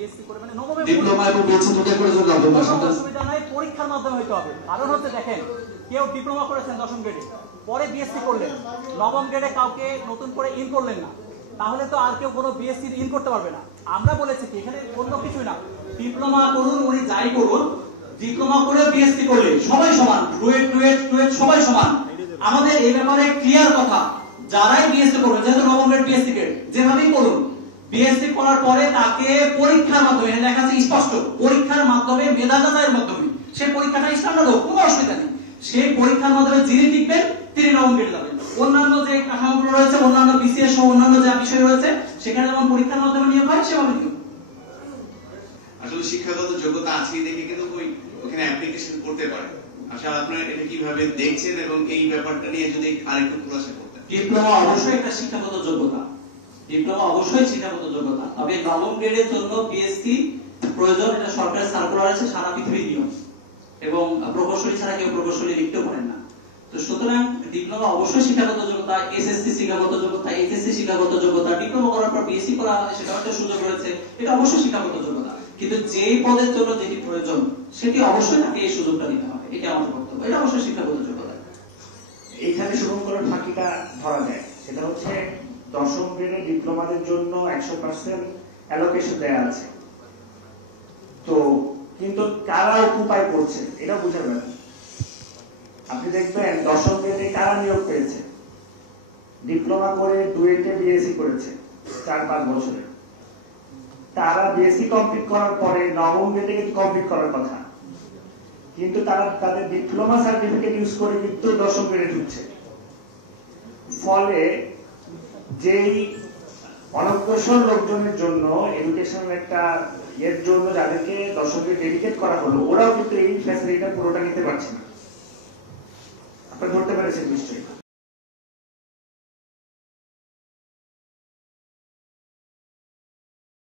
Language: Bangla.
বিএসসি করে মানে নবমে ডিপ্লোমা এবং বিএসসি দুটো করে যদি হবে কোনো অসুবিধা নাই, পরীক্ষার মাধ্যমে হইতে হবে। কারণ হচ্ছে দেখেন, কেউ ডিপ্লোমা করেছেন 10ম গ্রেডে, পরে বিএসসি করলেন, 9ম গ্রেডে কাউকে নতুন করে ইন করলেন না, তাহলে তো আর কেউ কোনো বিএসসি ইন করতে পারবে না। আমরা বলেছি কি এখানে অন্য কিছুই না, ডিপ্লোমা করুন, উনি যাই করুন, ডিপ্লোমা করে বিএসসি করলে সবাই সমান, ডুয়েট ডুয়েট ডুয়েট সবাই সমান। আমাদের এই ব্যাপারে ক্লিয়ার কথা, যারাই বিএসসি করবেন, যেহেতু 9ম গ্রেড বিএসসি গ্রেড যেভাবেই করুন, বিএসসি করার পরে তাকে পরীক্ষার মাধ্যমে, লেখা আছে স্পষ্ট, পরীক্ষার মাধ্যমে মেধা যাচাইয়ের মাধ্যমে, সে পরীক্ষাটা স্ট্যান্ডার্ড হোক, কোনো অসুবিধা নেই, সেই পরীক্ষার মাধ্যমে যিনি টিকবেন তিনি 9ম গ্রেডে যাবেন। অন্যান্য যে কাঠামোগুলো রয়েছে, অন্যান্য বিসিএস সহ অন্যান্য যে বিষয় রয়েছে, সেখানে যেমন পরীক্ষার মাধ্যমে নিয়োগ হয় সেভাবে নিয়োগ। আসলে শিক্ষাগত যোগ্যতা আছে দেখে কিন্তু ওখানে অ্যাপ্লিকেশন করতে পারে। আসলে আপনারা এটা কিভাবে দেখছেন এবং এই ব্যাপারটা নিয়ে যদি আরেকটু খোলাসা করতেন। ডিপ্লোমা অবশ্যই একটা শিক্ষাগত যোগ্যতা, ডিপ্লোমা অবশ্যই শিক্ষাগত যোগ্যতা, তবে 9ম গ্রেডের জন্য বিএসসি প্রয়োজন, এটা সরকারের সার্কুলার আছে, সারা পৃথিবীর নিয়ম, এবং প্রকৌশলী ছাড়া কেউ প্রকৌশলী লিখতেও পারেন না। তো সুতরাং ডিপ্লোমা অবশ্যই শিক্ষাগত যোগ্যতা, এসএসসি শিক্ষাগত যোগ্যতা, এইচএসসি শিক্ষাগত যোগ্যতা, ডিপ্লোমা করার পর বিএসসি করা সেটা একটা সুযোগ রয়েছে, এটা অবশ্যই শিক্ষাগত যোগ্যতা। কিন্তু যেই পদের জন্য যেটি প্রয়োজন সেটি অবশ্যই তাকে এই সুযোগটা দিতে হবে, এটা আমাদের বক্তব্য, এটা অবশ্যই শিক্ষাগত যোগ্যতা। এইখানে শুভঙ্করের ফাঁকিটা ধরা যায়, সেটা হচ্ছে 10ম গ্রেডে ডিপ্লোমাদের জন্য 100% অ্যালোকেশন দেয়া আছে, তো কিন্তু কারা অকুপাই করছে এটা বুঝে যাবেন। আপনি দেখবেন 10ম গ্রেডে কারা নিয়োগ পেয়েছে, ডিপ্লোমা করে ডুয়েটে বিএসসি করেছে 4-5 বছরে, তারা বিএসসি কমপ্লিট করার পরে 9ম গ্রেডে কিন্তু কমপ্লিট করার কথা, কিন্তু তারা তাদের ডিপ্লোমা সার্টিফিকেট ইউজ করে কিন্তু 10ম গ্রেডে ঢুকছে। ফলে যেই অনগ্রসর লোকজনের জন্য এডুকেশনাল একটা এর জন্য যাদেরকে 10ম গ্রেড ডেডিকেট করা হলো, ওরাও কিন্তু এই ফ্যাসিলিটিটা পুরোটা নিতে পারছে না। আপনারা ধরতে পেরেছেন নিশ্চয়ই।